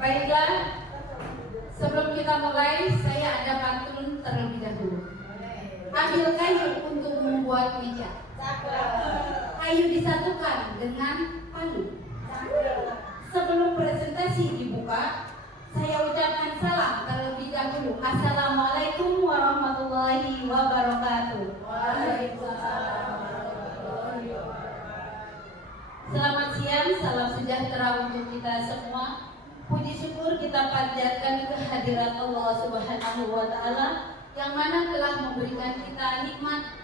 Baiklah, sebelum kita mulai, saya ada pantun terlebih dahulu. Ambil kayu untuk membuat meja. Kayu disatukan dengan palu. Sebelum presentasi dibuka, saya ucapkan salam terlebih dahulu. Assalamualaikum warahmatullahi wabarakatuh. Waalaikumsalam warahmatullahi wabarakatuh. Selamat siang, salam sejahtera untuk kita semua. Puji syukur kita panjatkan kehadirat Allah Subhanahu wa Ta'ala yang mana telah memberikan kita nikmat,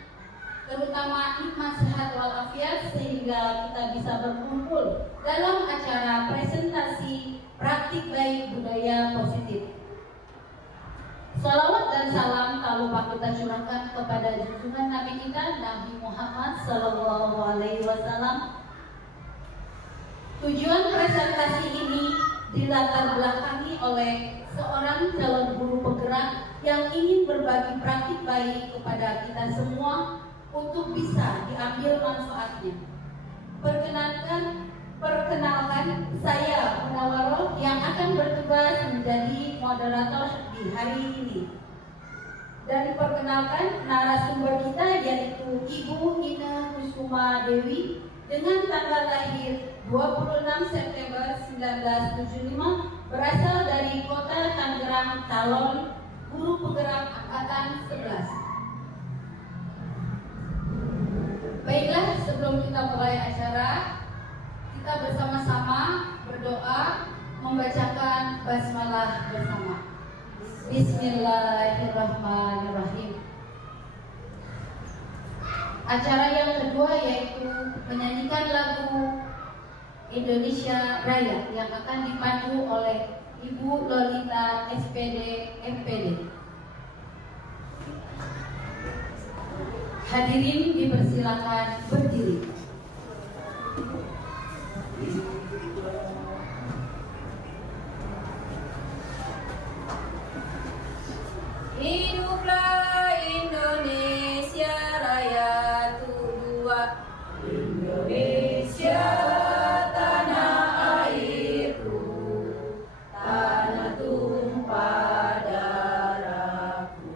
terutama nikmat sehat walafiat, sehingga kita bisa berkumpul dalam acara presentasi praktik baik budaya positif. Salawat dan salam tak lupa kita curahkan kepada junjungan Nabi kita, Nabi Muhammad Sallallahu Alaihi Wasallam. Tujuan presentasi ini dilatar belakangi oleh seorang calon guru penggerak yang ingin berbagi praktik baik kepada kita semua untuk bisa diambil manfaatnya. Perkenalkan saya Munawwaroh yang akan bertugas menjadi moderator di hari ini. Dan perkenalkan narasumber kita yaitu Ibu Ina Kusuma Dewi dengan tanggal lahir 26 September 1975, berasal dari kota Tangerang, calon guru penggerak angkatan 11. Baiklah, sebelum kita mulai acara, kita bersama-sama berdoa membacakan basmalah bersama. Bismillahirrahmanirrahim. Acara yang kedua yaitu menyanyikan lagu Indonesia Raya yang akan dipandu oleh Ibu Lolita SPD MPD. Hadirin dipersilakan berdiri. Hiduplah Indonesia Raya Tudua, Indonesia tanah airku, tanah tumpah darahku.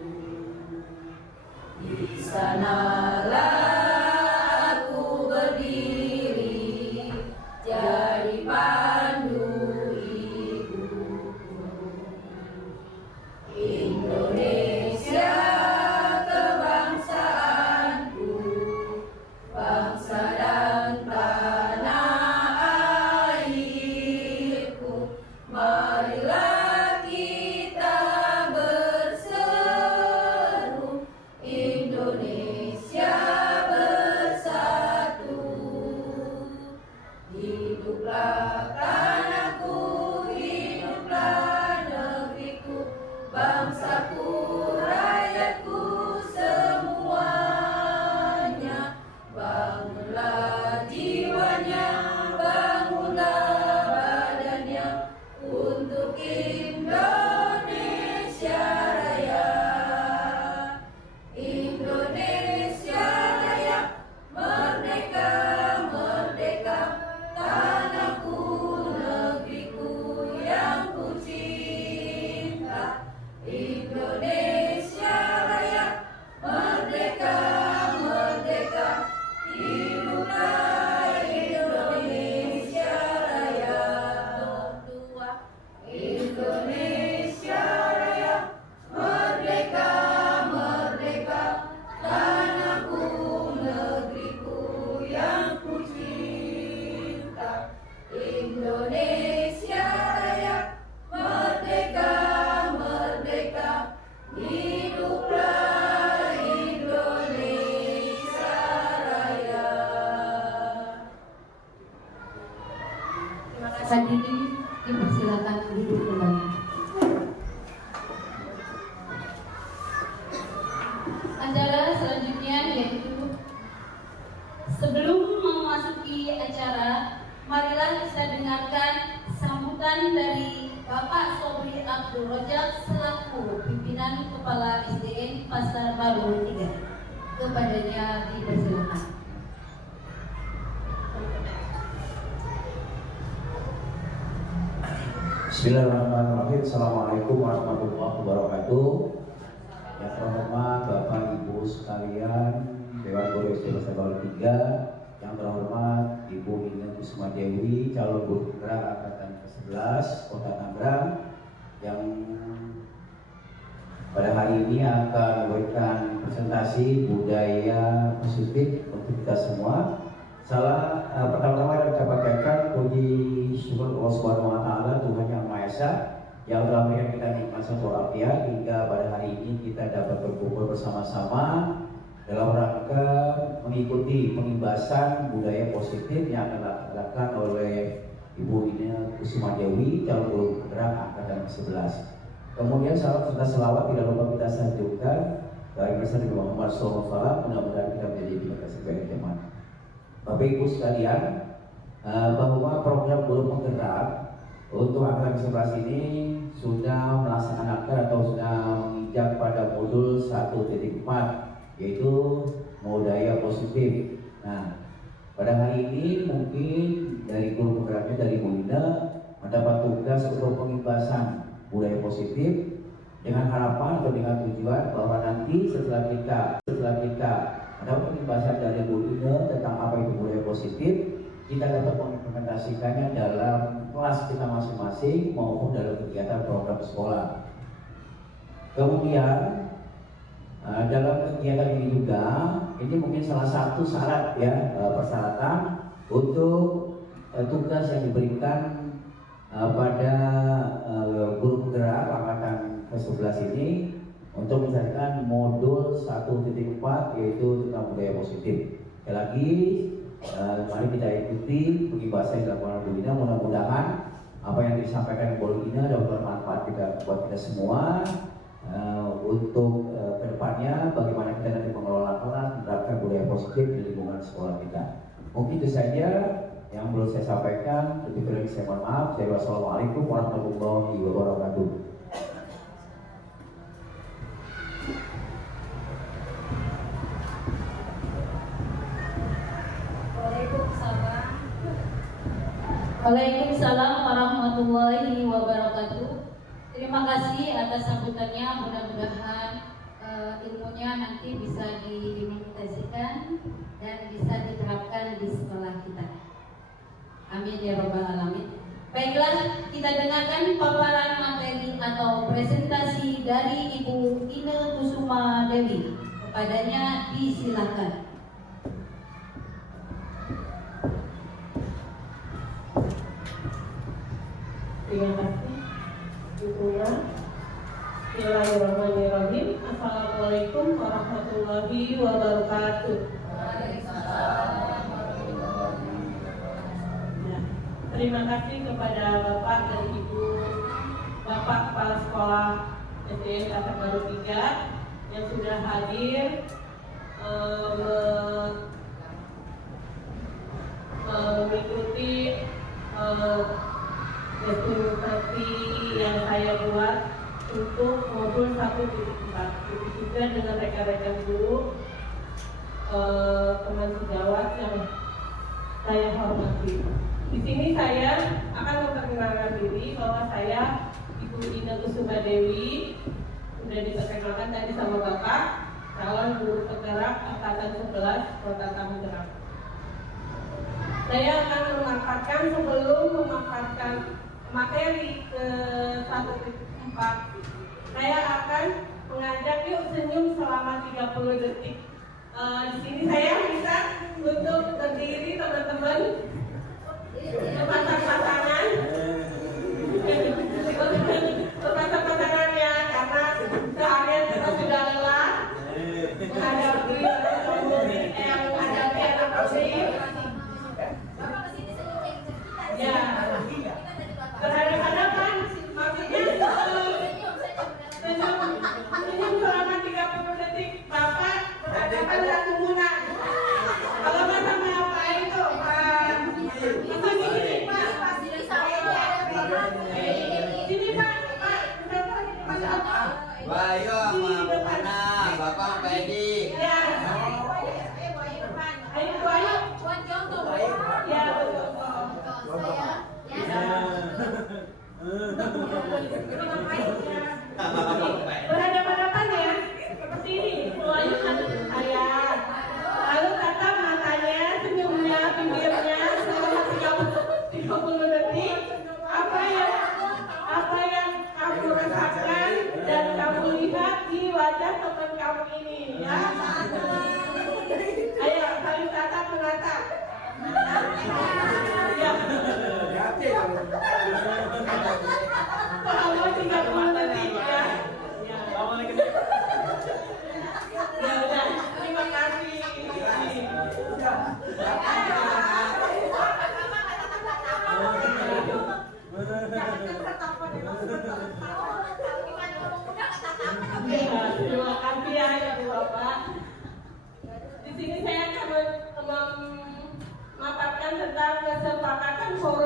Di sanalah aku berdiri, jadi pandu ibuku. Indonesia kebangsaanku, bangsa dan tanah airku. Marilah kita berseru, Indonesia bersatu. Hiduplah tanahku, hiduplah negeriku, bangsaku, rakyatku semuanya. Bangunlah jiwanya, bangunlah badannya untuk Indonesia Raya. Indonesia Raya, merdeka, merdeka, tanahku, negeriku yang ku cinta. Indonesia Raya, merdeka, merdeka, hiduplah Indonesia Raya Tudua. Indonesia Raya, merdeka, merdeka, tanahku, negeriku yang ku cinta. Indonesia Raya, merdeka, merdeka, hiduplah Indonesia Raya. Terima kasih. Hadirin dipersilakan duduk kembali. Acara selanjutnya yaitu, sebelum memasuki acara, marilah kita dengarkan sambutan dari Bapak Sobri Abdul Rojak selaku pimpinan Kepala SDN Pasar Baru 3. Kepadanya dipersilakan. Bismillahirrahmanirrahim. Assalamualaikum warahmatullahi wabarakatuh. Yang terhormat Bapak Ibu sekalian, Dewan Guru SD Pasar Baru 3, yang terhormat Ibu Ina Kusuma Dewi, calon guru penggerak angkatan ke-11 Kota Tangerang, yang pada hari ini akan memberikan presentasi budaya positif untuk kita semua. Pertama-tama kita panjatkan puji syukur Allah Subhanahu wa Ta'ala, Tuhan Yang Maha Esa, yang telah memberikan kita nikmat satu afiat hingga pada hari ini kita dapat berkumpul bersama-sama dalam rangka mengikuti pengibasan budaya positif yang akan dilakukan oleh Ibu Ina Kusuma Dewi, calon guru penggerak angkatan ke-11. Kemudian salam serta selawat tidak lupa kita sanjungkan dari Nabi Muhammad SAW. Mudah-mudahan kita menjadi generasi baik teman. Bapak Ibu sekalian, bahwa program guru penggerak untuk angkatan ke-11 ini sudah melaksanakan atau sudah menginjak pada modul 1.4, yaitu budaya positif. Nah, pada hari ini mungkin dari guru penggeraknya, dari Bu Ina, mendapat tugas untuk pengibasan budaya positif dengan harapan atau dengan tujuan bahwa nanti setelah kita ada pengibasan dari Bu Ina tentang apa itu budaya positif, kita dapat mengimplementasikannya dalam kelas kita masing-masing maupun dalam kegiatan program sekolah. Kemudian dalam kegiatan ini juga, ini mungkin salah satu syarat ya, persyaratan untuk tugas yang diberikan pada guru penggerak angkatan ke-11 ini untuk menyelesaikan modul 1.4, yaitu tentang budaya positif. Sekali lagi, mari kita ikuti pengibasan yang dilakukan Bu Ina. Mudah-mudahan apa yang disampaikan Bu Ina dapat bermanfaat buat kita semua untuk kedepannya bagaimana kita nanti mengelola kelas, menerapkan budaya positif di lingkungan sekolah kita. Mungkin itu saja yang belum saya sampaikan. Lebih kurang saya mohon maaf. Wassalamualaikum warahmatullahi wabarakatuh. Waalaikumsalam warahmatullahi wabarakatuh. Terima kasih atas sambutannya. Mudah-mudahan ilmunya nanti bisa diimplementasikan dan bisa diterapkan di sekolah kita. Amin ya rabbal alamin. Baiklah, kita dengarkan paparan materi atau presentasi dari Ibu Ina Kusuma Dewi. Kepadanya disilakan. Terima kasih Ibunya. Bismillahirrahmanirrahim. Assalamualaikum warahmatullahi wabarakatuh. Terima kasih kepada Bapak dan Ibu, Bapak Kepala Sekolah SD Pasar Baru 3 yang sudah hadir mengikuti presentasi yang saya buat untuk modul 1.4. Begitu juga dengan rekan-rekan guru, teman sejawat yang saya hormati. Di sini saya akan memperkenalkan diri bahwa saya Ibu Ina Kusuma Dewi, sudah diperkenalkan tadi sama Bapak, calon guru penggerak angkatan 11 Kota Tangerang. Saya akan sebelum memaparkan materi ke 1.4, saya akan mengajak yuk senyum selama 30 detik. Di sini saya bisa untuk berdiri teman-teman, berpasang-pasangan ya, karena seharian kita sudah lelah menghadapi anak usia. Ya, berhadapan-hadapan, maksudnya senyum selama 30 detik. Bapak berhadapan dengan kerumunan. Kalau nggak sama apa itu, Pak? Sini Pak. Sini Pak. Bayu sama mana? Bapak Pedi. Ya. Ayo Bayu. Ya, betul.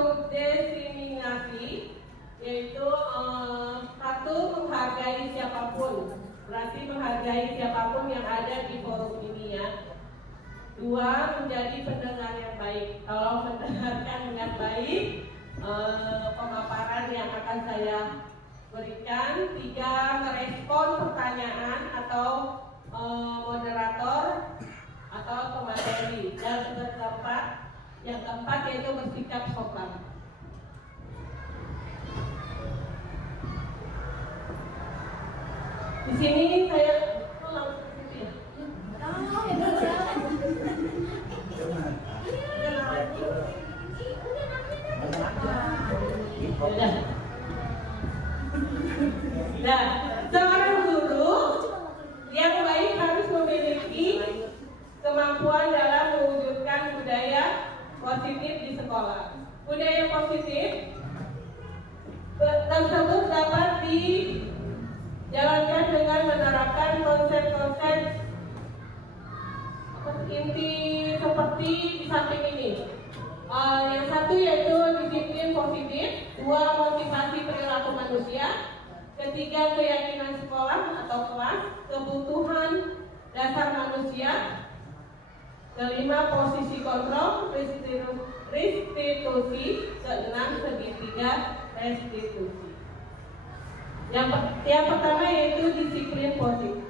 non-diskriminasi, yaitu satu, menghargai siapapun, berarti menghargai siapapun yang ada di forum ini ya. Dua, menjadi pendengar yang baik. Kalau mendengarkan dengan baik pemaparan yang akan saya berikan. Tiga, merespon pertanyaan atau moderator atau pemateri. Dan yang keempat yaitu bersikap sopan. Di sini saya langsung ke situ ya. Nah, seorang guru yang baik harus memiliki kemampuan dalam mewujudkan budaya positif di sekolah. Budaya positif tersebut dapat dijalankan dengan menerapkan konsep-konsep inti seperti di samping ini. Yang satu yaitu disiplin positif, dua, motivasi perilaku manusia, ketiga, keyakinan sekolah atau kelas, kebutuhan dasar manusia, kelima, posisi kontrol, restitusi, keenam, segitiga restitusi. Yang pertama yaitu disiplin positif.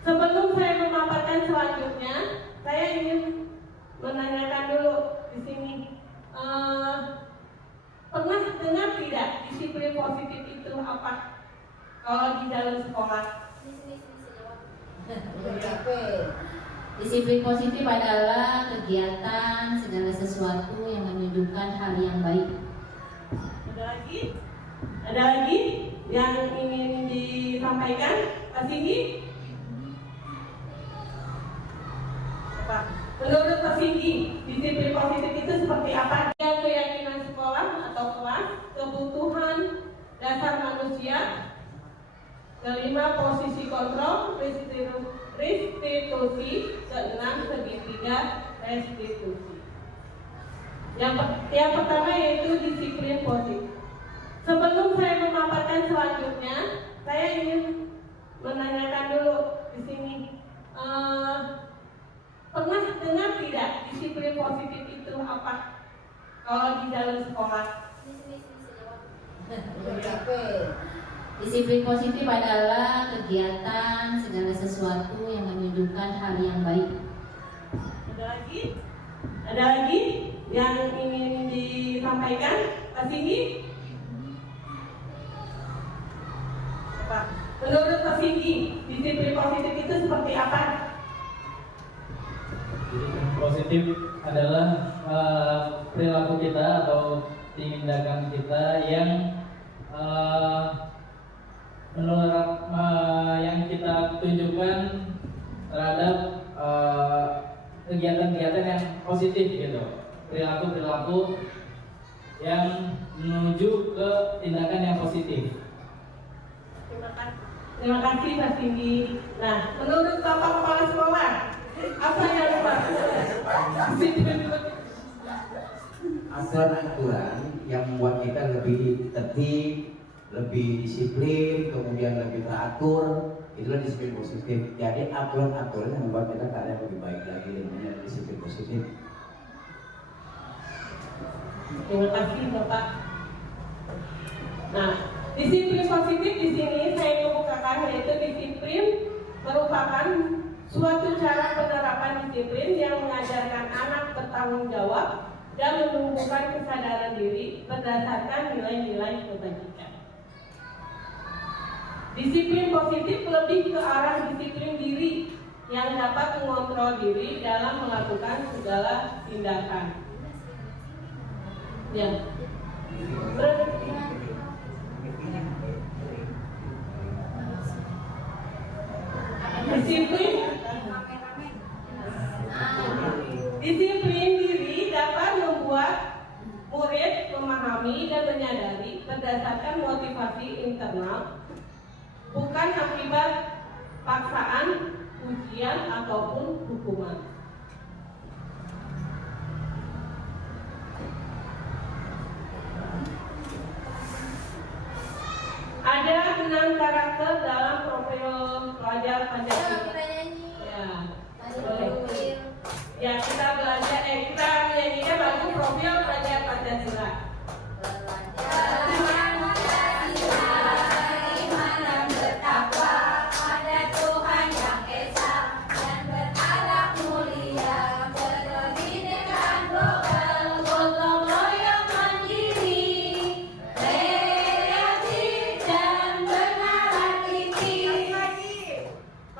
Sebelum saya memaparkan selanjutnya, saya ingin menanyakan dulu di sini, pernah dengar tidak disiplin positif itu apa? Kalau di dalam sekolah? Disiplin positif adalah kegiatan segala sesuatu yang menunjukkan hal yang baik. Ada lagi? Ada lagi yang ingin disampaikan? Pak Singgi? Menurut Pak Singgi, disiplin positif itu seperti apa? Keyakinan sekolah atau kelas, kebutuhan dasar manusia, kelima, posisi kontrol, restitusi, keenam, segitiga restitusi. Yang pertama yaitu disiplin positif. Sebelum saya memaparkan selanjutnya, saya ingin menanyakan dulu di sini, pernah dengar tidak disiplin positif itu apa? Kalau di dalam sekolah? Disiplin positif adalah kegiatan segala sesuatu yang menunjukkan hal yang baik. Ada lagi? Ada lagi yang ingin disampaikan? Pak Singgi? Menurut Pak Singgi, disiplin positif itu seperti apa? Disiplin positif adalah perilaku kita atau tindakan kita yang yang kita tunjukkan terhadap kegiatan-kegiatan yang positif gitu, perilaku yang menuju ke tindakan yang positif. Terima kasih Pak Singgi. Nah, menurut Bapak Kepala Sekolah, apa yang aturan-aturan yang membuat kita lebih tertib, lebih disiplin, kemudian lebih teratur, itulah disiplin positif. Jadi aturan-aturan yang membuat kita karya lebih baik lagi, namanya disiplin positif. Terima kasih Bapak. Nah, disiplin positif di sini saya mengemukakan yaitu disiplin merupakan suatu cara penerapan disiplin yang mengajarkan anak bertanggung jawab dan menumbuhkan kesadaran diri berdasarkan nilai-nilai kebajikan. Disiplin positif lebih ke arah disiplin diri yang dapat mengontrol diri dalam melakukan segala tindakan. Ya. Disiplin diri dapat membuat murid memahami dan menyadari berdasarkan motivasi internal, bukan akibat paksaan, ujian ataupun hukuman. 6 karakter dalam profil pelajar Pancasila. Kita nyanyi. Ya, Tadi boleh. duluin. Ya, kita nyanyikan lagu profil pelajar Pancasila.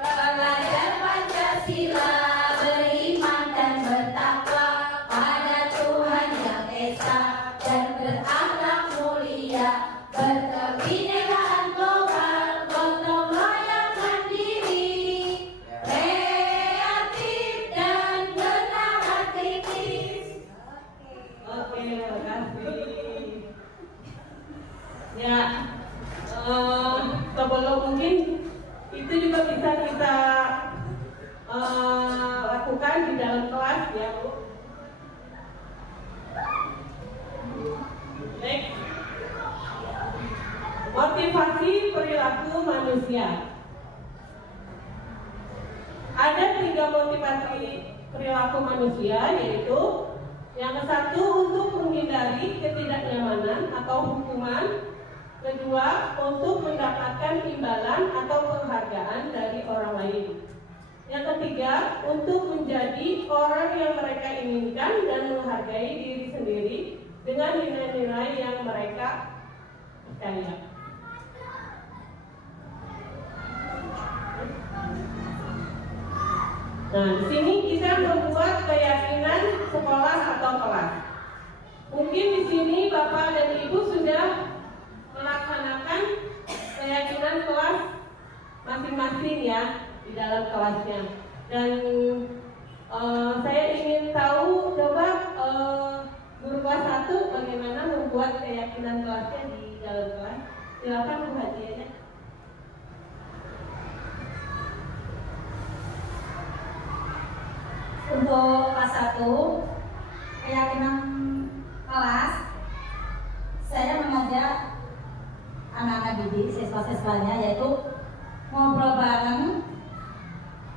Pelajar Pancasila beriman dan bertakwa pada Tuhan Yang Esa dan berakhlak mulia, berkebinekaan global, gotong royong mandiri, kreatif dan bernalar kritis. Oke, terima kasih. Ya, sebelum mungkin itu juga bisa kita lakukan di dalam kelas ya, Bu. Next. Motivasi perilaku manusia. Ada 3 motivasi perilaku manusia, yaitu yang satu untuk menghindari ketidaknyamanan atau hukuman, kedua untuk mendapatkan imbalan atau penghargaan dari orang lain, yang ketiga untuk menjadi orang yang mereka inginkan dan menghargai diri sendiri dengan nilai-nilai yang mereka percaya. Nah, di sini kita membuat keyakinan sekolah atau kelas. Mungkin di sini Bapak dan Ibu sudah melaksanakan keyakinan kelas masing-masing ya di dalam kelasnya. Dan saya ingin tahu coba guru kelas 1 bagaimana membuat keyakinan kelasnya di dalam kelas. Silakan Bu Haji aja. Untuk kelas 1, keyakinan kelas, saya mengajak anak-anak didik, siswa-siswanya, yaitu ngobrol bareng,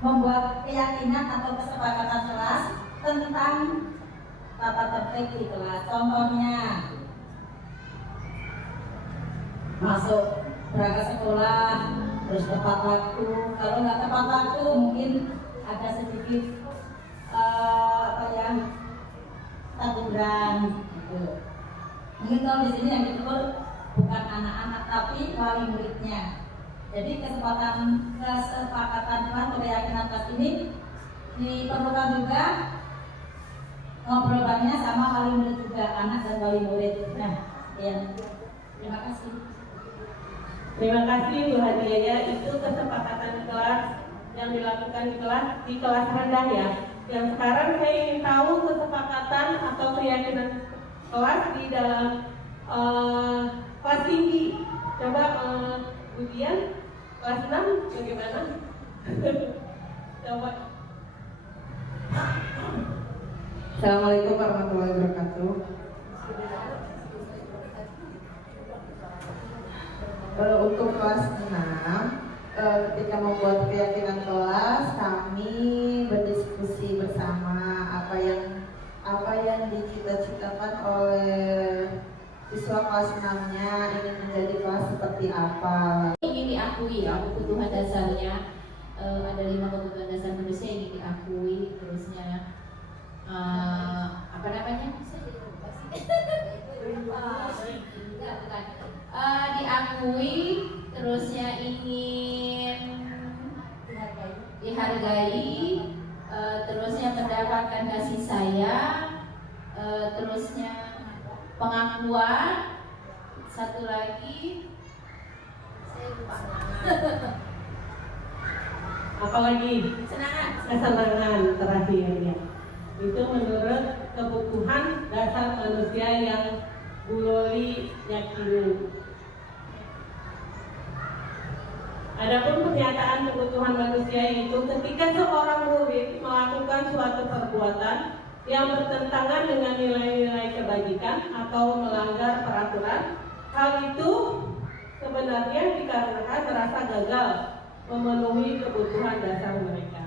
membuat keyakinan atau kesepakatan kelas tentang tata tertib di kelas. Contohnya, masuk berangkat sekolah, terus tepat waktu. Kalau nggak tepat waktu, mungkin ada sedikit teguran gitu. Mungkin kalau di sini yang ditegur bukan anak-anak tapi wali muridnya. Jadi kesepakatan atau keyakinan kelas ini diperlukan juga ngobrol banyak sama wali murid juga, anak dan wali murid. Nah, ya. Terima kasih. Terima kasih Bu Hadiah. Itu kesepakatan kelas yang dilakukan di kelas rendah ya. Yang sekarang saya ingin tahu kesepakatan atau keyakinan kelas di dalam kelas tinggi. Coba Bu Dian, kelas 6 bagaimana? Coba. Assalamualaikum warahmatullahi wabarakatuh. Untuk kelas 6, ketika membuat keyakinan kelas, kami berdiskusi bersama apa yang dicita-citakan oleh siswa kelas 6-nya, ingin menjadi kelas seperti apa. Ingin diakui ya, kebutuhan dasarnya, ada 5 kebutuhan dasar manusia yang ingin diakui, terusnya apa namanya? Diakui, terusnya ingin dihargai, terusnya mendapatkan kasih sayang, terusnya pengakuan, satu lagi saya lupa. Apalagi? Senangan. Kesenangan terakhir ya. Itu menurut kebutuhan dasar manusia yang Bu Loli yakini. Adapun pernyataan kebutuhan manusia itu ketika seorang murid melakukan suatu perbuatan yang bertentangan dengan nilai-nilai kebajikan atau melanggar peraturan, hal itu sebenarnya dikarenakan merasa gagal memenuhi kebutuhan dasar mereka.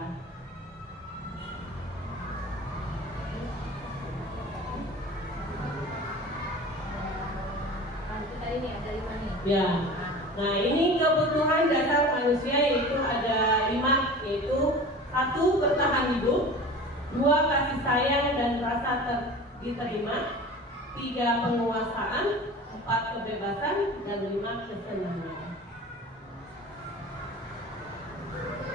Ya, nah ini kebutuhan dasar manusia yaitu ada 5, yaitu 1. Bertahan hidup, 2. Kasih sayang dan rasa diterima, 3. Penguasaan, 4. Kebebasan, dan 5. Kesenangan.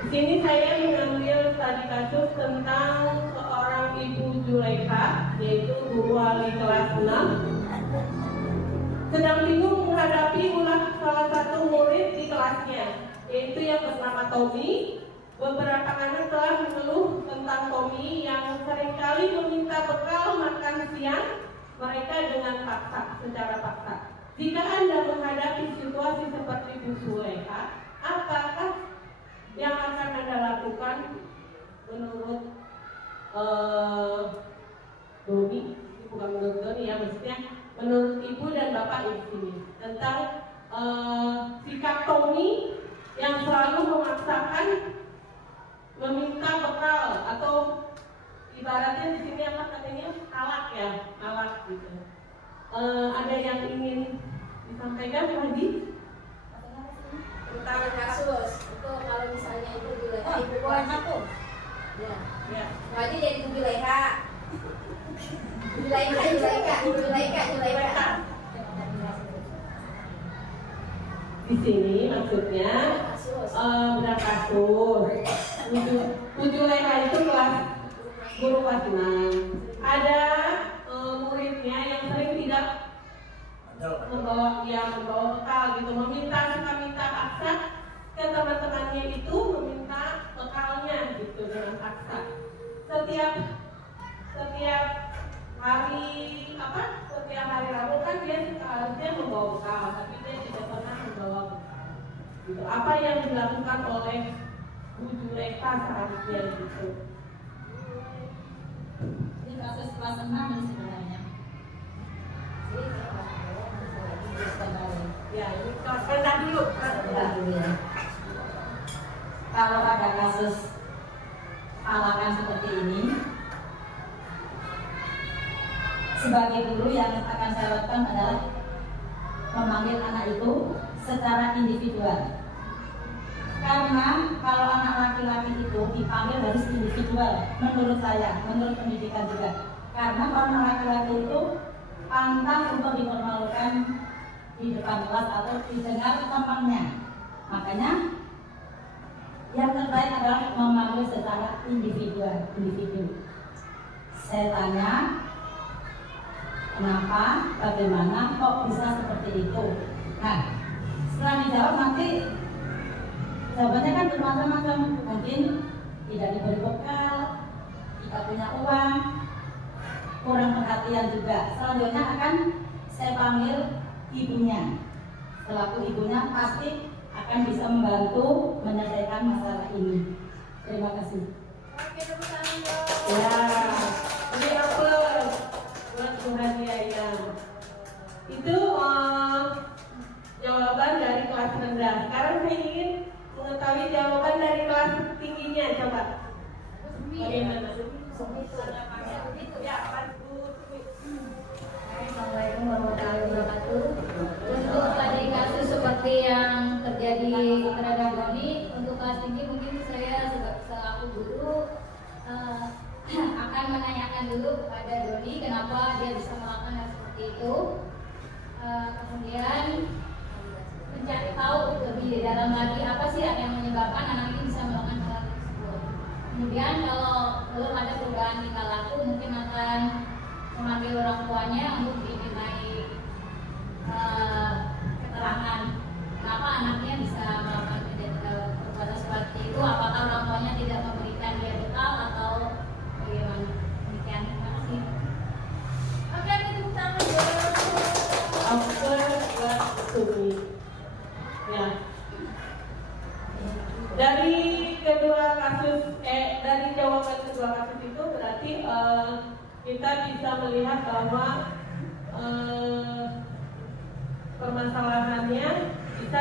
Di sini saya mengambil studi kasus tentang seorang Ibu Zulaikha, yaitu guru wali kelas 6. Sedang bingung menghadapi ulah salah satu murid di kelasnya, yaitu yang bernama Tommy. Beberapa anak telah mengeluh tentang Tommy yang seringkali meminta bekal makan siang mereka dengan secara paksa. Jika Anda menghadapi situasi seperti Bu Zulaikha, apakah yang akan Anda lakukan menurut Doni? Bukan menurut Doni ya, maksudnya menurut Ibu dan Bapak di sini tentang sikap Tommy yang selalu memaksakan meminta bekal atau ibaratnya di sini apa katanya alak ya, alak gitu. Ada yang ingin disampaikan lagi? Tentang kasus itu kalau misalnya itu Zulaikha, ibu Zulaikha tuh, ya, wajib jadi ibu Zulaikha. Di sini maksudnya benar kasus. Bu Zulaikha itu guru kelas 6. Ada muridnya yang sering tidak membawa bekal gitu, minta paksa ke teman-temannya itu meminta bekalnya gitu dengan paksa. Setiap hari Rabu kan dia seharusnya membawa bekal, tapi dia tidak pernah membawa bekal. Gitu. Apa yang dilakukan oleh Bu Zulaikha seharusnya gitu? Ini kasus kelas 6 sebenarnya. Ya, ini kelas rendah dulu. Ya. Kalau ada kasus alakan seperti ini, sebagai guru yang akan saya lakukan adalah memanggil anak itu secara individual. Karena kalau anak laki-laki itu dipanggil harus individual, menurut saya, menurut pendidikan juga. Karena kalau anak laki-laki itu pantang untuk dipermalukan di depan kelas atau didengar temannya. Makanya yang terbaik adalah memanggil secara individu. Saya tanya, kenapa, bagaimana, kok bisa seperti itu? Nah, setelah dijawab nanti jawabannya kan bermacam-macam. Mungkin tidak diberi bekal, tidak punya uang, kurang perhatian juga. Selanjutnya akan saya panggil ibunya. Selaku ibunya pasti akan bisa membantu menyelesaikan masalah ini. Terima kasih. Oke, tepuk tangan dong. Ya, ini aplaus buat Bu Hadiaya. Itu jawaban dari kelas rendah. Sekarang saya ingin mengetahui jawaban dari kelas tingginya. Coba. Bagaimana? Ya, Pak Bu. Assalamualaikum warahmatullahi wabarakatuh. Untuk tadi kasus seperti yang terjadi terhadap Doni, untuk kelas tinggi mungkin saya selaku guru akan menanyakan dulu kepada Doni kenapa dia bisa melakukan hal seperti itu. Kemudian mencari tahu lebih dalam lagi apa sih yang menyebabkan anak ini bisa melakukan hal tersebut. Kemudian kalau belum ada perubahan tingkah laku, mungkin akan memanggil orang tuanya untuk dimintai keterangan kenapa anaknya bisa melakukan perbuatan seperti itu. Apakah orang tuanya tidak memberikan dia bekal atau bagaimana? Demikian, terima kasih. Oke, tepuk tangan dong. Oke, buat Sumi. Ya. Dari jawaban kedua kasus itu berarti kita bisa melihat bahwa permasalahannya bisa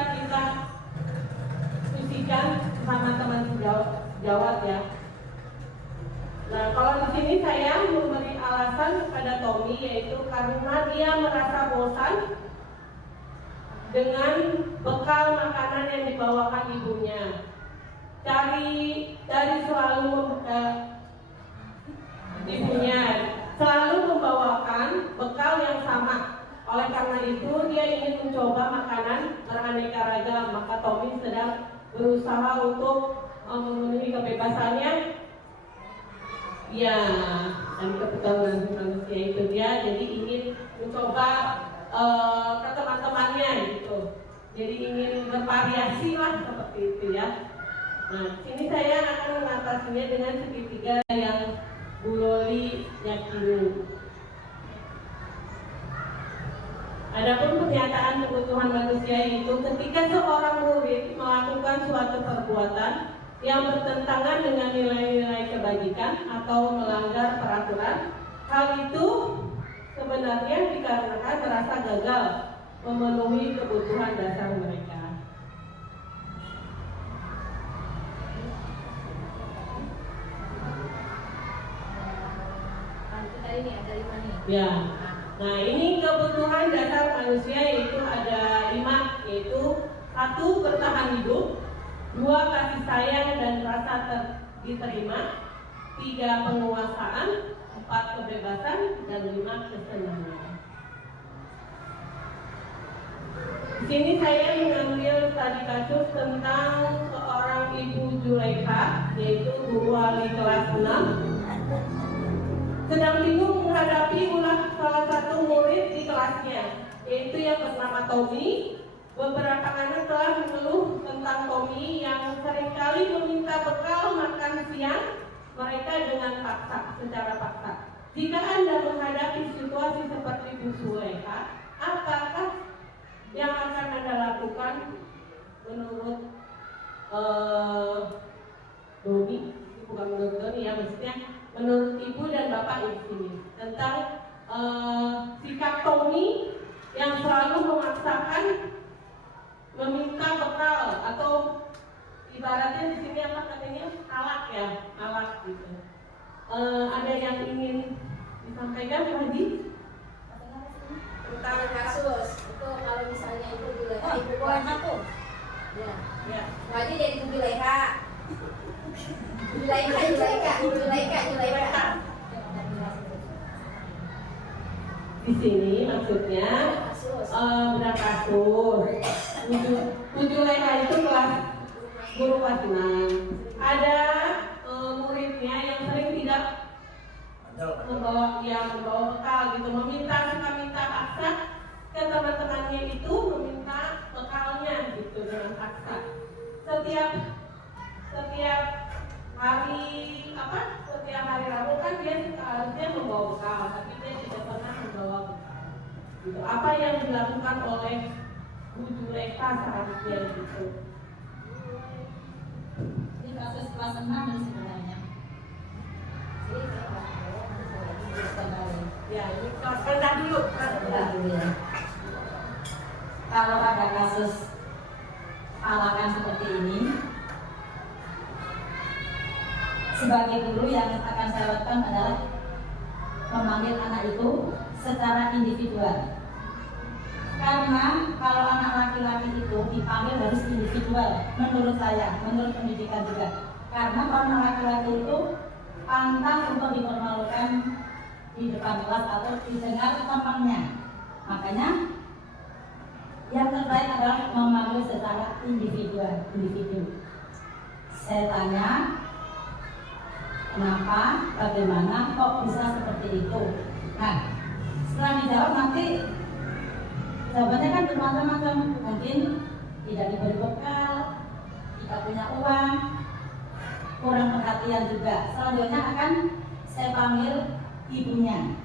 dia merasa bosan dengan bekal makanan yang dibawakan ibunya. Dari selalu ibunya selalu membawakan bekal yang sama. Oleh karena itu dia ingin mencoba makanan beraneka ragam. Maka Tommy sedang berusaha untuk memenuhi kebebasannya. Ya, dan kebetulan manusia itu dia jadi ingin mencoba ke teman-temannya gitu. Jadi ingin bervariasi lah seperti itu ya. Nah, sini saya akan mengatasinya dengan segitiga yang Bu Loli yakini. Adapun pernyataan kebutuhan manusia itu ketika seorang murid melakukan suatu perbuatan yang bertentangan dengan nilai-nilai kebajikan atau melanggar peraturan, hal itu sebenarnya dikarenakan merasa gagal memenuhi kebutuhan dasar mereka. Ya, nah ini kebutuhan dasar manusia yaitu ada 5, yaitu 1. Bertahan hidup, 2. Kasih sayang dan rasa diterima, 3. Penguasaan, 4. Kebebasan, dan 5. Kesenangan. Di sini saya mengambil tadi kasus tentang seorang Ibu Zulaikha, yaitu guru wali kelas 6. Sedang bingung menghadapi ulah salah satu murid di kelasnya, yaitu yang bernama Tommy. Beberapa anak telah mengeluh tentang Tommy yang seringkali meminta bekal makan siang mereka dengan secara paksa. Jika Anda menghadapi situasi seperti Bu Zulaikha, apakah yang akan Anda lakukan menurut Doni? Bukan menurut Doni ya, maksudnya menurut Ibu dan Bapak di sini tentang sikap Tommy yang selalu memaksakan meminta bekal atau ibaratnya di sini apa katanya alat ya, alat gitu. Ada yang ingin disampaikan lagi tentang kasus itu kalau misalnya itu Zulaikha ibu aku ya wajib jadi ibu Zulaikha. di sini maksudnya benar kasus Bu Zulaikha itu guru kelas 6. Ada muridnya yang sering tidak membawa bekal gitu, minta paksa ke teman-temannya itu meminta bekalnya gitu dengan paksa. Setiap hari Rabu kan dia seharusnya membawa bekal, tapi dia tidak pernah membawa bekal. Gitu. Apa yang dilakukan oleh Bu Zulaikha seharusnya gitu? Ini kasus kelas 6 ini sebenarnya. Ya, ini kelas rendah dulu. Ya. Kalau ada kasus alakan seperti ini, sebagai guru yang akan saya lakukan adalah memanggil anak itu secara individual. Karena kalau anak laki-laki itu dipanggil harus individual, menurut saya, menurut pendidikan juga. Karena kalau anak laki-laki itu pantas untuk dipermalukan di depan kelas atau didengar temannya. Makanya yang terbaik adalah memanggil secara individu. Saya tanya, kenapa, bagaimana, kok bisa seperti itu? Nah, setelah dijawab nanti jawabannya kan bermacam-macam. Mungkin tidak diberi bekal, tidak punya uang, kurang perhatian juga. Selanjutnya akan saya panggil ibunya.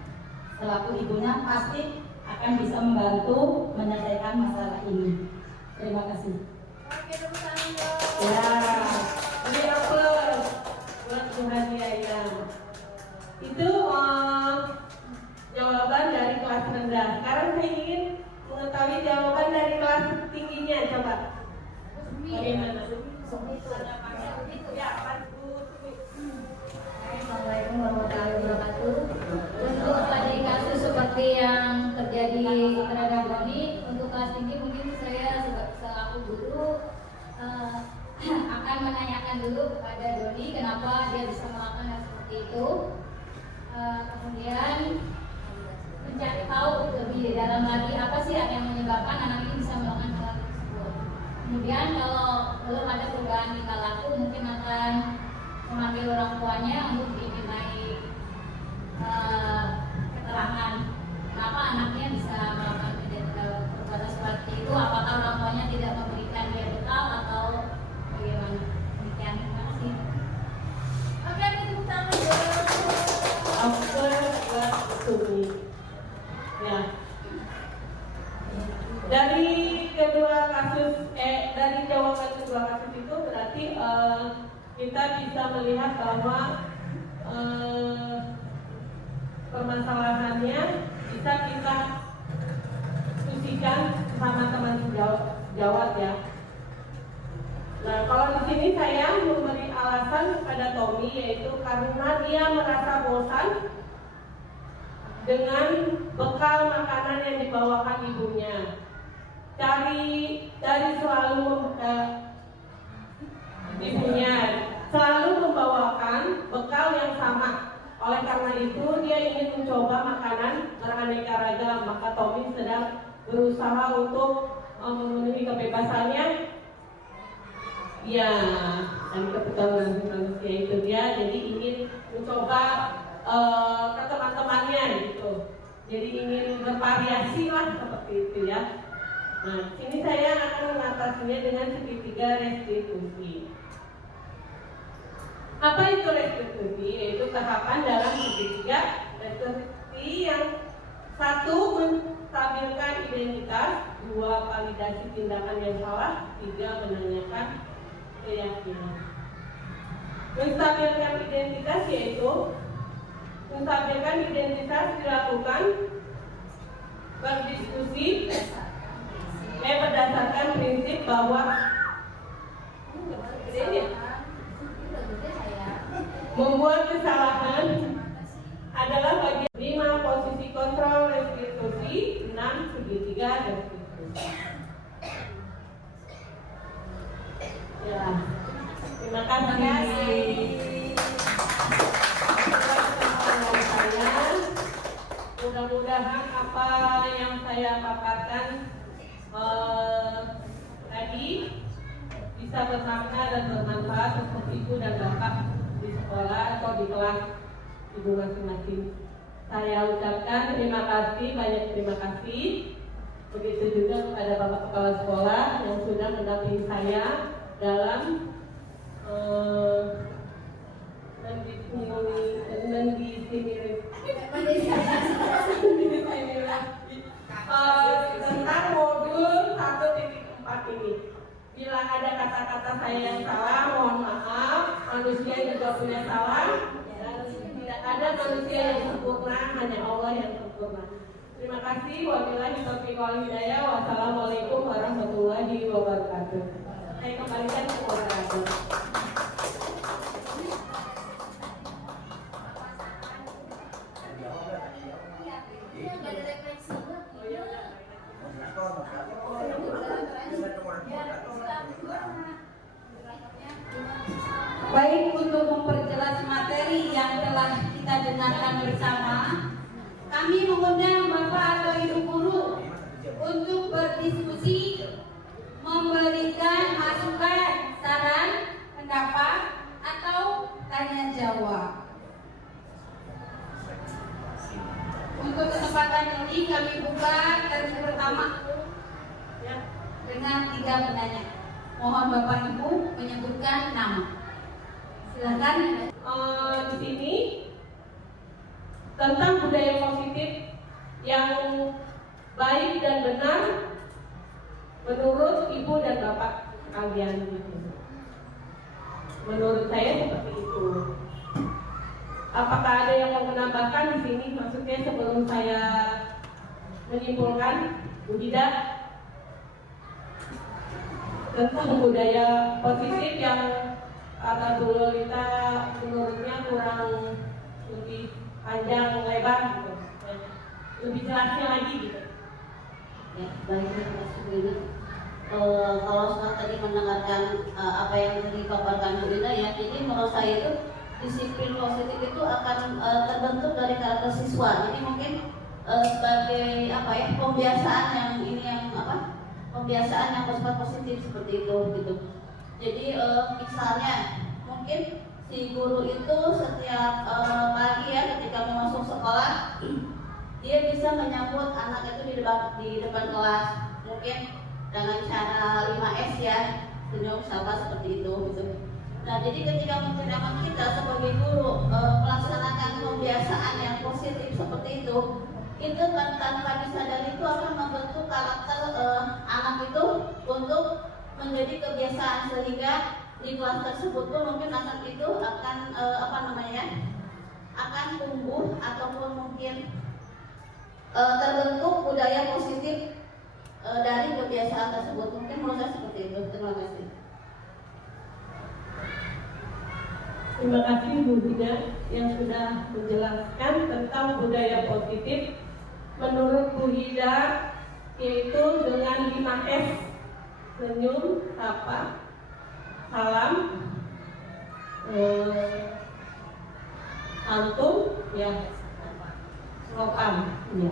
Selaku ibunya pasti akan bisa membantu menyelesaikan masalah ini. Terima kasih. Oke, tepuk tangan dong. Ya, ini aplaus buat Bu Hadiaya. Itu jawaban dari kelas rendah. Sekarang saya ingin mengetahui jawaban dari kelas tingginya. Coba. Bagaimana? Ya, Pak Bu. Assalamualaikum warahmatullahi wabarakatuh. Untuk tadi kasus seperti yang terjadi kepada Doni kenapa dia bisa melakukan hal seperti itu. Kemudian mencari tahu lebih dalam lagi apa sih yang menyebabkan anak ini bisa melakukan hal tersebut. Kemudian kalau belum ada perubahan tingkah laku, mungkin akan memanggil orang tuanya untuk dimintai keterangan kenapa anaknya bisa melakukan perbuatan seperti itu. Apakah orang tuanya tidak memberikan dia bekal atau bagaimana? Demikian, terima kasih. Oke, tepuk tangan dulu. After buat Sumi. Ya. Dari kedua kasus, dari jawaban kedua kasus itu berarti kita bisa melihat bahwa permasalahannya bisa kita diskusikan sama teman sejawat ya. Nah, kalau di sini saya memberi alasan kepada Tommy, yaitu karena dia merasa bosan dengan bekal makanan yang dibawakan ibunya. Dari selalu ibunya selalu membawakan bekal yang sama. Oleh karena itu dia ingin mencoba makanan beraneka ragam. Maka Tommy sedang berusaha untuk memenuhi kebebasannya. Ya, dan kebetulan manusia itu dia jadi ingin mencoba ke teman-temannya gitu. Jadi ingin bervariasi lah seperti itu ya. Nah, sini saya akan mengatasinya dengan segitiga restitusi. Apa itu restitusi? Yaitu tahapan dalam segitiga restitusi yang satu menstabilkan identitas, dua validasi tindakan yang salah, tiga menanyakan keyakinan. Menstabilkan identitas yaitu menstabilkan identitas dilakukan berdiskusi berdasarkan prinsip bahwa membuat kesalahan adalah bagian 5 posisi kontrol restitusi, 6 segitiga restitusi. Ya, terima kasih. Mudah-mudahan apa yang saya paparkan tadi bisa bermakna dan bermanfaat untuk ibu dan bapak di sekolah atau di kelas ibu masing-masing. Saya ucapkan terima kasih, banyak terima kasih. Begitu juga kepada bapak kepala sekolah yang sudah mendampingi saya dalam tentang modul 1.4 ini. Bila ada kata-kata saya yang salah, mohon maaf. Manusia juga punya salah dan tidak ada manusia yang sempurna, hanya Allah yang sempurna. Terima kasih. Wabillahi taufiq wal hidayah. Wassalamualaikum warahmatullahi wabarakatuh. Saya kembalikan ke moderator. Baik, untuk memperjelas materi yang telah kita dengarkan bersama, kami mengundang Bapak atau Ibu Guru untuk berdiskusi, memberikan masukan, saran, pendapat, atau tanya jawab. Untuk kesempatan ini kami buka sesi pertama dengan 3 penanya. Mohon Bapak Ibu menyebutkan nama. Silakan. Di sini tentang budaya positif yang baik dan benar menurut ibu dan bapak kalian. Menurut saya seperti itu. Apakah ada yang mau menambahkan di sini? Maksudnya sebelum saya menyimpulkan, Bu Hida, tentang budaya positif yang kata Bu Lolita menurutnya kurang lebih panjang lebar gitu, lebih jelasnya lagi gitu. Ya, baik, terima kasih Bu Ibu. Kalau sekarang tadi mendengarkan apa yang dipaparkan Bu Ina ya, jadi menurut saya itu disiplin positif itu akan terbentuk dari karakter siswa. Jadi mungkin sebagai apa ya, pembiasaan yang ini yang apa, pembiasaan yang bersifat positif seperti itu gitu. Jadi misalnya mungkin si guru itu setiap pagi ya ketika mau masuk sekolah dia bisa menyambut anak itu di depan kelas, mungkin dengan cara 5S ya, senyum, sapa, seperti itu gitu. Nah, jadi ketika memang kita sebagai guru melaksanakan pembiasaan yang positif seperti itu tanpa disadari itu akan membentuk karakter anak itu untuk menjadi kebiasaan, sehingga di kelas tersebut pun mungkin anak itu akan akan tumbuh ataupun mungkin terbentuk budaya positif dari kebiasaan tersebut. Mungkin menurut saya seperti itu. Terima kasih. Terima kasih Bu Ina yang sudah menjelaskan tentang budaya positif menurut Bu Ida, yaitu dengan 5S: senyum, sapa, salam, antum, ya, sopan, ya.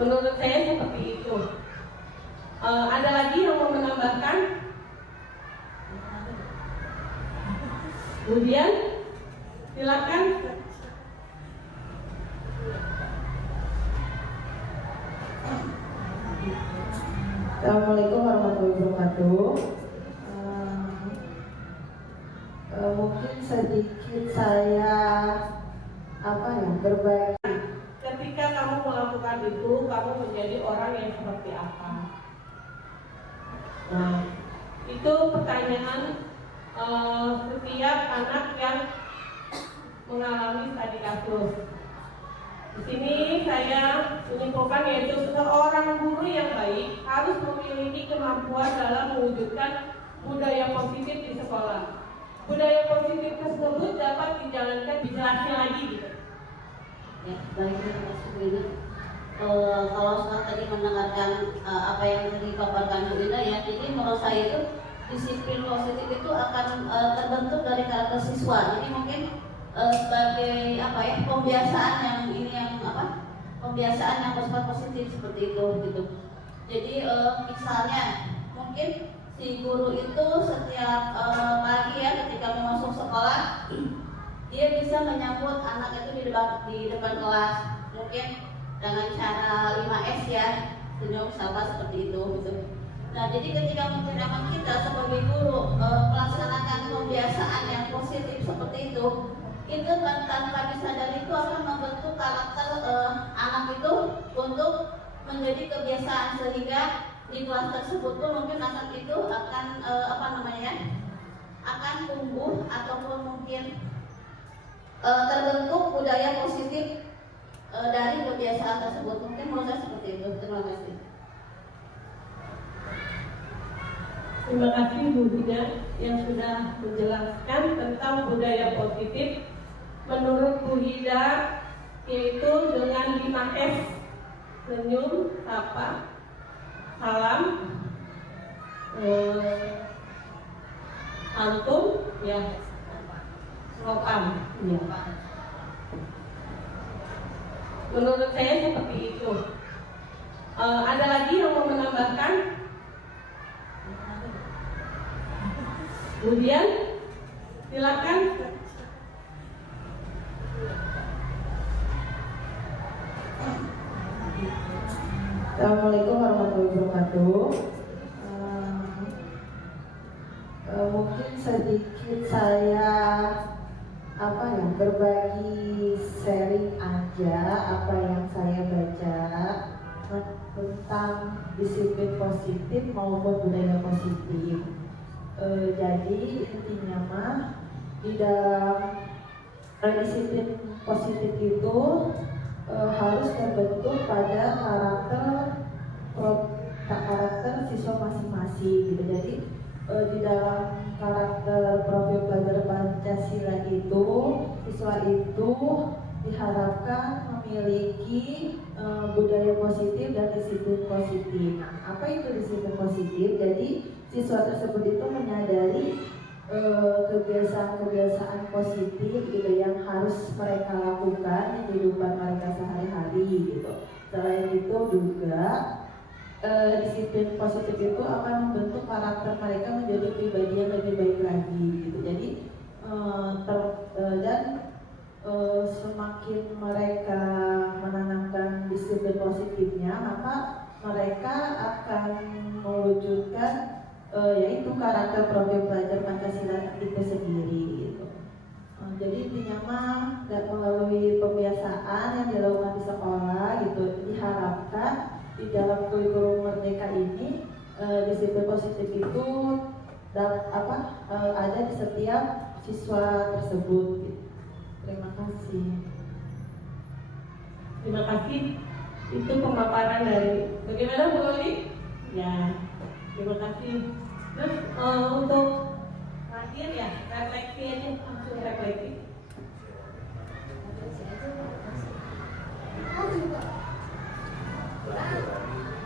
Menurut saya seperti itu. Ada lagi yang mau menambahkan? Kemudian silakan. Assalamualaikum warahmatullahi wabarakatuh. Mungkin sedikit saya berbagi. Ketika kamu melakukan itu, kamu menjadi orang yang seperti apa? Nah, itu pertanyaan setiap anak yang mengalami studi kasus. Di sini saya menyimpulkan yaitu seorang guru yang baik harus memiliki kemampuan dalam mewujudkan budaya positif di sekolah. Budaya positif tersebut dapat dijelaskan lagi gitu. Ya, baik, terima kasih Bu Ina. Kalau sekarang tadi mendengarkan apa yang dipaparkan Bu Ina ya, jadi menurut saya itu disiplin positif itu akan terbentuk dari karakter siswa. Jadi mungkin sebagai apa ya, pembiasaan yang ini yang apa, pembiasaan yang bersifat positif seperti itu gitu. Jadi misalnya mungkin si guru itu setiap pagi ya ketika mau masuk sekolah dia bisa menyambut anak itu di depan kelas, mungkin dengan cara 5S ya, senyum, sapa, seperti itu gitu. Nah, jadi ketika memang kita sebagai guru melaksanakan pembiasaan yang positif seperti itu tanpa disadari itu akan membentuk karakter anak itu untuk menjadi kebiasaan, sehingga di kelas tersebut pun mungkin anak itu akan akan tumbuh ataupun mungkin terbentuk budaya positif dari kebiasaan tersebut. Mungkin menurut saya seperti itu. Terima kasih. Terima kasih Bu Ida yang sudah menjelaskan tentang budaya positif menurut Bu Ida, yaitu dengan 5S: senyum, sapa, salam, antum, ya, sopan, ya. Menurut saya seperti itu. Ada lagi yang mau menambahkan? Kemudian silakan. Assalamualaikum warahmatullahi wabarakatuh. Mungkin sedikit saya berbagi sharing aja apa yang saya baca tentang disiplin positif maupun budaya positif. Jadi intinya mah di dalam disiplin positif itu harus terbentuk pada karakter siswa masing-masing gitu. Jadi di dalam karakter profil belajar Pancasila itu siswa itu diharapkan memiliki budaya positif dan disiplin disiplin positif. Nah, apa itu disiplin positif? Jadi siswa tersebut itu menyadari kebiasaan-kebiasaan positif gitu yang harus mereka lakukan di kehidupan mereka sehari-hari gitu. Selain itu juga disiplin positif itu akan membentuk karakter mereka menjadi pribadi yang lebih baik lagi gitu. Jadi semakin mereka menanamkan disiplin positifnya, maka mereka akan mewujudkan yaitu karakter profil pelajar Pancasila itu sendiri gitu. Jadi intinya mah melalui pembiasaan yang dilakukan di sekolah gitu, diharapkan di dalam kurikulum Merdeka ini disiplin positif itu ada di setiap siswa tersebut gitu. Terima kasih. Terima kasih. Itu pemaparan dari bagaimana Bu Loli? Ya, terima kasih. Terus untuk terakhir ya refleksi aja, langsung refleksi.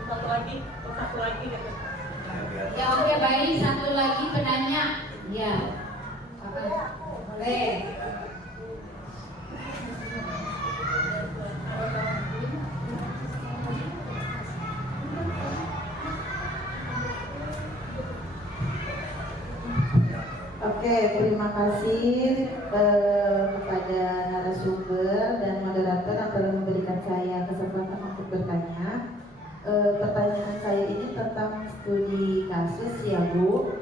Satu lagi gitu. Ya oke, baik, satu lagi penanya. Ya. Oke, terima kasih kepada narasumber dan moderator yang telah memberikan saya kesempatan untuk bertanya. Pertanyaan saya ini tentang studi kasus ya Bu.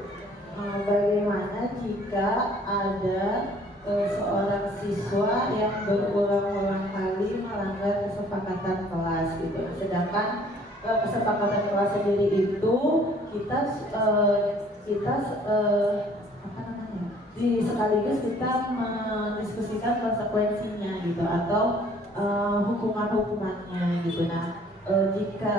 Bagaimana jika ada seorang siswa yang berulang-ulang kali melanggar kesepakatan kelas gitu, sedangkan kesepakatan kelas sendiri itu kita sekaligus kita mendiskusikan konsekuensinya gitu atau hukuman-hukumannya gitu. Nah, jika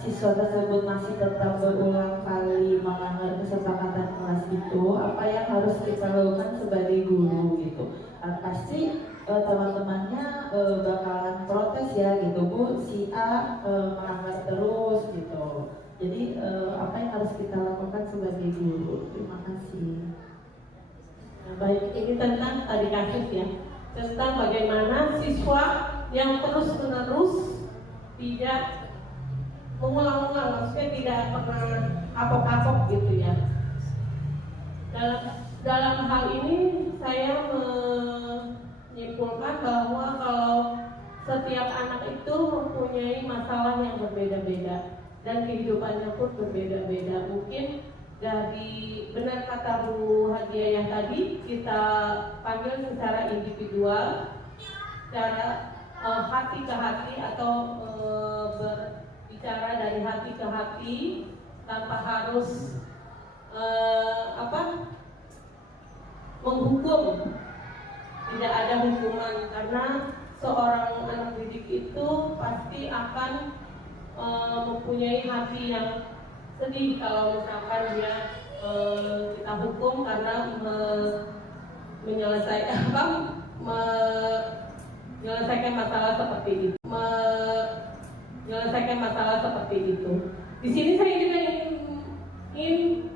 siswa tersebut masih tetap berulang kali melanggar kesepakatan kelas itu, apa yang harus kita lakukan sebagai guru gitu? Pasti teman-temannya bakalan protes ya gitu, Bu, si A melanggar terus gitu. Jadi apa yang harus kita lakukan sebagai guru? Terima kasih. Baik, ini tentang tadi kasus ya, tentang bagaimana siswa yang terus-menerus tidak mengulang-ulang, maksudnya tidak pernah kapok-kapok gitu ya. Dalam hal ini saya menyimpulkan bahwa kalau setiap anak itu mempunyai masalah yang berbeda-beda dan kehidupannya pun berbeda-beda. Mungkin dari benar kata Bu Hadiayah tadi, kita panggil secara individual, secara hati ke hati atau berbicara dari hati ke hati tanpa harus menghukum. Tidak ada hukuman karena seorang anak didik itu pasti akan mempunyai hati yang sedih kalau misalkan dia kita hukum karena menyelesaikan masalah seperti itu. Menyelesaikan masalah seperti itu. Di sini saya juga ingin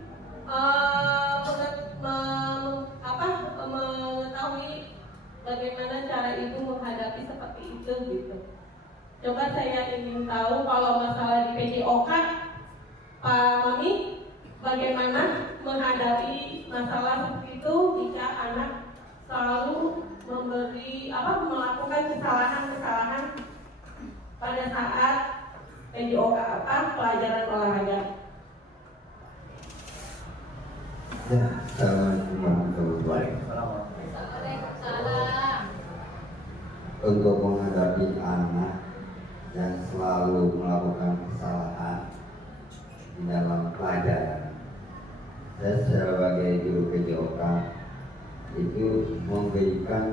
mengetahui bagaimana cara ibu menghadapi seperti itu gitu. Coba saya ingin tahu kalau masalah di PJOK, Pak Mami, bagaimana menghadapi masalah seperti itu jika anak selalu melakukan kesalahan-kesalahan pada saat PJOK pelajaran olahraga. Ya, assalamualaikum warahmatullahi wabarakatuh. Waalaikumsalam. Untuk menghadapi anak yang selalu melakukan kesalahan di dalam pelajaran, saya sebagai guru PJOK itu memberikan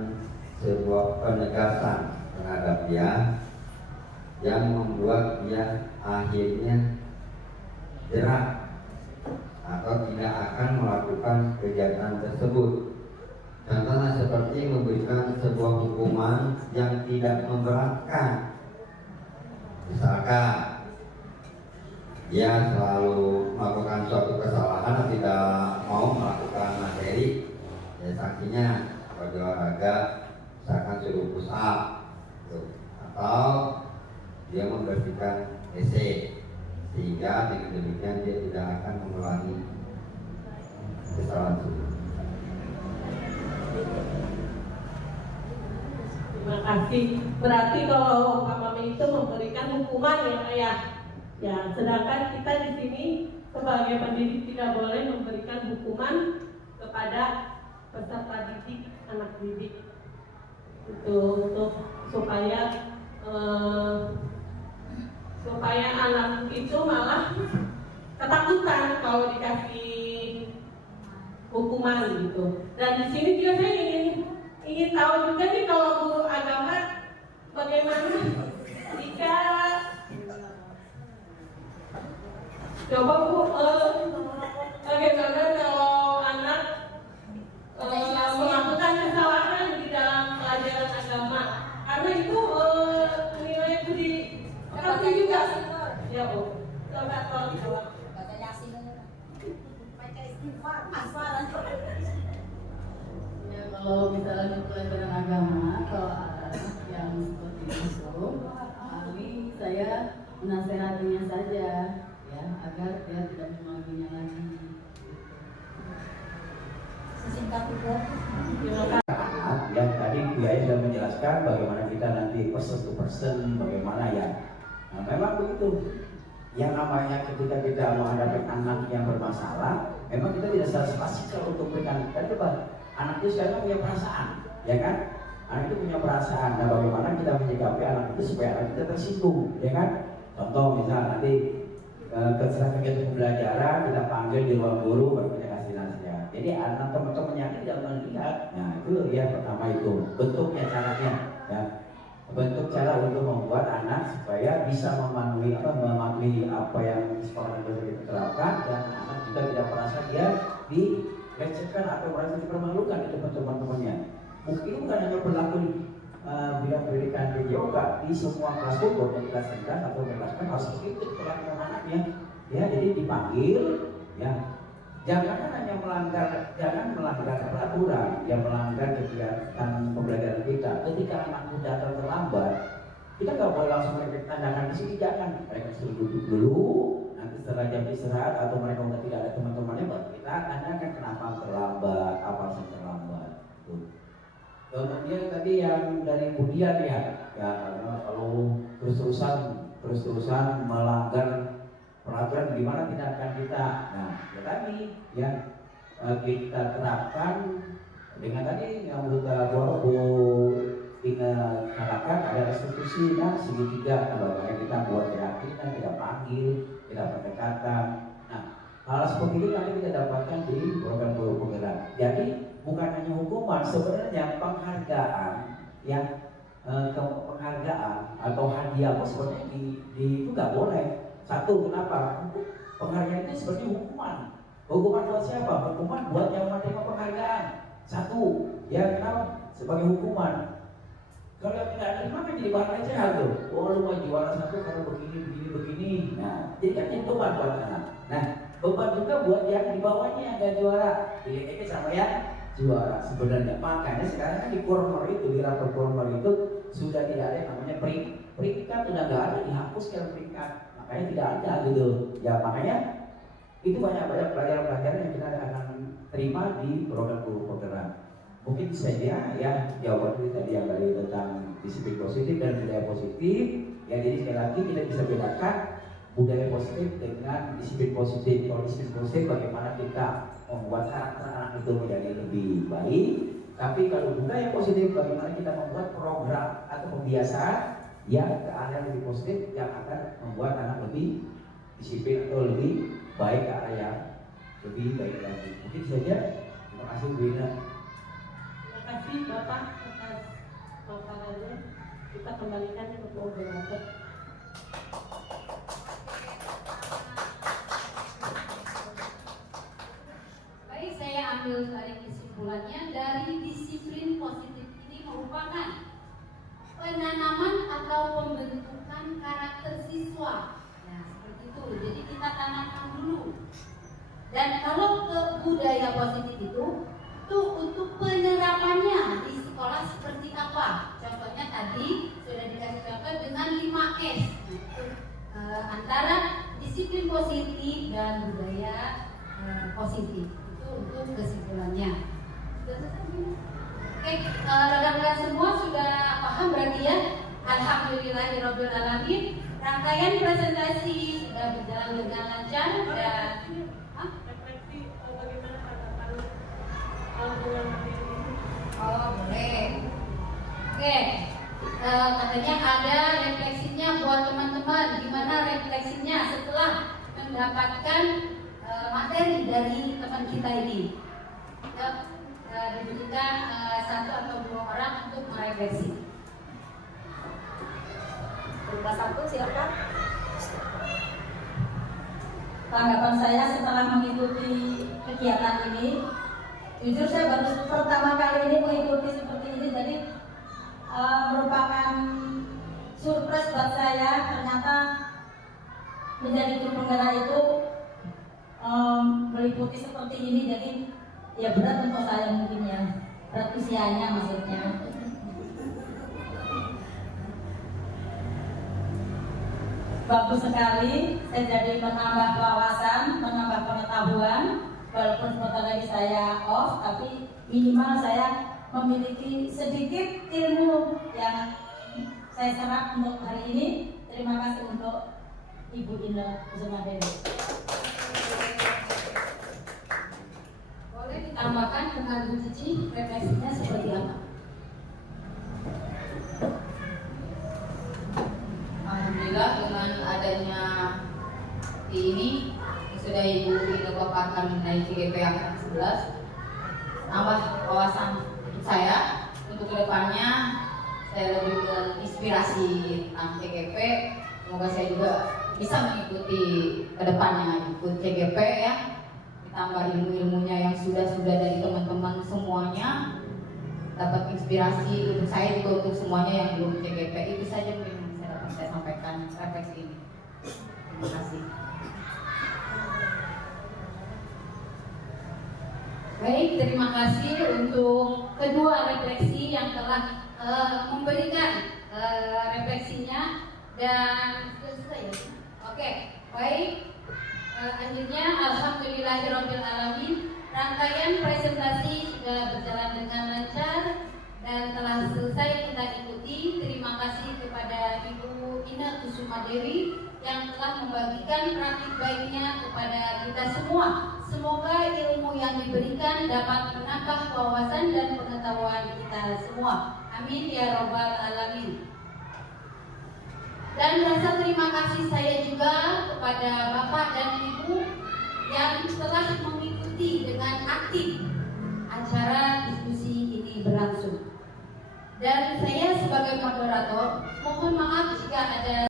sebuah penegasan terhadap dia yang membuat dia akhirnya jerah atau tidak akan melakukan kegiatan tersebut. Contohnya seperti memberikan sebuah hukuman yang tidak memberatkan. Misalkan dia selalu melakukan suatu kesalahan, tidak mau melakukan materi, ya sanksinya kalau di olahraga misalkan suruh push up gitu. Atau dia membersihkan WC, sehingga dengan demikian dia tidak akan mengulangi kesalahan tersebut. Terima kasih. Berarti kalau Pak Mami itu memberikan hukuman ya Pak ya. Ya, sedangkan kita di sini sebagai pendidik tidak boleh memberikan hukuman kepada peserta didik, anak didik. Itu untuk supaya anak itu malah ketakutan kalau dikasih hukuman gitu. Dan di sini juga saya ingin tahu juga nih kalau guru agama bagaimana jika coba Bu bagaimana kalau anak melakukan kesalahan di dalam pelajaran agama, karena itu nilai budi pekerti juga ya Bu. Coba tolong jawab. Baca Yasin baca istighfar, asal. Ya, kalau misalnya pelajaran agama, kalau ada yang seperti itu, saya menasehatinya saja, ya, agar dia tidak mengulanginya lagi. Sesingkat itu. Yang tadi Bu Yaya sudah menjelaskan bagaimana kita nanti person to person, bagaimana ya. Nah, memang begitu. Yang namanya ketika kita menghadapi anak yang bermasalah, memang kita tidak secara spasial untuk memberikan debat. Anak itu sekarang punya perasaan, ya kan? Anak itu punya perasaan. Nah, bagaimana kita menyikapi anak itu supaya anak kita tersinggung, ya kan? Contoh misal nanti kegiatan pembelajaran kita panggil di ruang guru baru kita kasih nasihat. Jadi anak teman-temannya tidak melihat. Nah, itu ya pertama itu bentuknya, caranya, ya. Bentuk cara untuk membuat anak supaya bisa mematuhi apa yang sekolah kita terapkan, dan anak juga tidak merasa dia dilecehkan atau merasa dipermalukan di depan teman-temannya. Mungkin bukan hanya berlaku di bidang pendidikan di yoga, di semua kelas pokok dan kelas rendah atau kelas kan harus begitu perlakuan anaknya. Ya, jadi dipanggil, ya. Jangan hanya jangan melanggar peraturan, yang melanggar kegiatan pembelajaran kita. Ketika anak datang terlambat, kita nggak boleh langsung mereka tandakan di sini, jangan. Mereka suruh duduk dulu, nanti setelah jam istirahat atau mereka udah tidak ada teman-temannya, baru kita tanyakan kenapa terlambat, apa sih terlambat. Tuh. Kemudian tadi yang dari Budian ya kalau terus-terusan melanggar peraturan, gimana tindakan kita? Nah, ya tadi ya kita terapkan dengan tadi yang menurut Bu Tina katakan ada restitusi dan segitiga. Kalau kita buat keyakinan, kita panggil, kita pendekatan. Nah, hal seperti itu nanti kita dapatkan di program guru penggerak. Jadi bukan hanya hukuman, sebenarnya penghargaan yang penghargaan atau hadiah sebenarnya itu nggak boleh. Satu, kenapa? Penghargaan itu seperti hukuman. Hukuman buat siapa? Hukuman buat yang menerima penghargaan. Satu, ya kenapa? Sebagai hukuman. Kalau yang tidak terima kan jadi bahan recehan tuh. Oh, lu mau juara satu karena begini. Nah, jadi kan itu beban buat anak. Nah, beban juga buat yang di bawahnya yang gak juara. Pilih sama yang juara sebenarnya. Makanya sekarang kan di korner itu, di rapor korner itu sudah tidak ada yang namanya peringkat, sudah nggak ada, dihapuskan peringkat. Makanya tidak ada gitu. Ya makanya itu banyak pelajaran-pelajaran yang kita akan terima di program guru penggerak. Mungkin saja ya jawaban itu tadi yang dari tentang disiplin positif dan budaya positif. Ya jadi sekali lagi kita bisa bedakan budaya positif dengan disiplin positif. Kalau disiplin positif bagaimana kita membuat karakter anak itu menjadi lebih baik. Tapi kalau budaya positif bagaimana kita membuat program atau pembiasaan yang ke arah lebih positif yang akan membuat anak lebih disiplin atau lebih baik ke arah yang lebih baik lagi. Mungkin saja. Terima kasih Bu Ina. Terima kasih Bapak atas paparannya. Kita kembalikan ke moderator. Baik, saya ambil dari kesimpulannya, dari disiplin positif ini merupakan penanaman atau pembentukan karakter siswa. Nah, seperti itu. Jadi kita Dan kalau ke budaya positif itu untuk penerapannya di sekolah seperti apa? Contohnya tadi sudah dikasih contoh dengan 5S, antara disiplin positif dan budaya positif. Itu untuk kesimpulannya. Oke, rekan-rekan semua sudah paham berarti ya? Alhamdulillahirabbil alamin. Rangkaian presentasi sudah berjalan dengan lancar dan refleksi bagaimana tanggapan dengan materi ini. oh boleh. Oke, katanya ada refleksinya buat teman-teman. Gimana refleksinya setelah mendapatkan materi dari teman kita ini? Diberikan 1 atau 2 orang untuk merefleksi. Kelas 1 siapa? Tanggapan saya setelah mengikuti kegiatan ini, jujur saya baru pertama kali ini mengikuti seperti ini, jadi merupakan surprise buat saya. Ternyata menjadi guru penggerak itu meliputi seperti ini, jadi ya berat untuk saya mungkin ya, berat usianya maksudnya. Bagus sekali, saya jadi menambah wawasan, menambah pengetahuan. Walaupun sebentar lagi saya off, tapi minimal saya memiliki sedikit ilmu yang saya serap untuk hari ini. Terima kasih untuk Ibu Ina Kusuma Dewi. Boleh ditambahkan dengan Bu Cici, refleksinya seperti apa? Alhamdulillah dengan adanya ini sudah Ibu Ina paparkan mengenai CGP angkatan 11, tambah wawasan untuk saya untuk kedepannya saya lebih terinspirasi tentang CGP. Semoga saya juga bisa mengikuti kedepannya ikut CGP ya, ditambah ilmu-ilmunya yang sudah dari teman-teman semuanya, dapat inspirasi untuk saya juga untuk semuanya yang belum CGP. Itu saja mungkin saya sampaikan refleksi ini. Terima kasih. Baik, terima kasih untuk kedua refleksi yang telah memberikan refleksinya dan sudah selesai ya. Oke, baik. Akhirnya alhamdulillahirabbil alamin, rangkaian presentasi sudah berjalan dengan lancar dan telah selesai kita ikuti. Terima kasih kepada Ibu Ina Kusuma Dewi yang telah membagikan praktik baiknya kepada kita semua. Semoga ilmu yang diberikan dapat menambah wawasan dan pengetahuan kita semua. Amin ya robbal alamin. Dan rasa terima kasih saya juga kepada Bapak dan Ibu yang telah mengikuti dengan aktif acara diskusi ini berlangsung. Dan saya sebagai moderator mohon maaf jika ada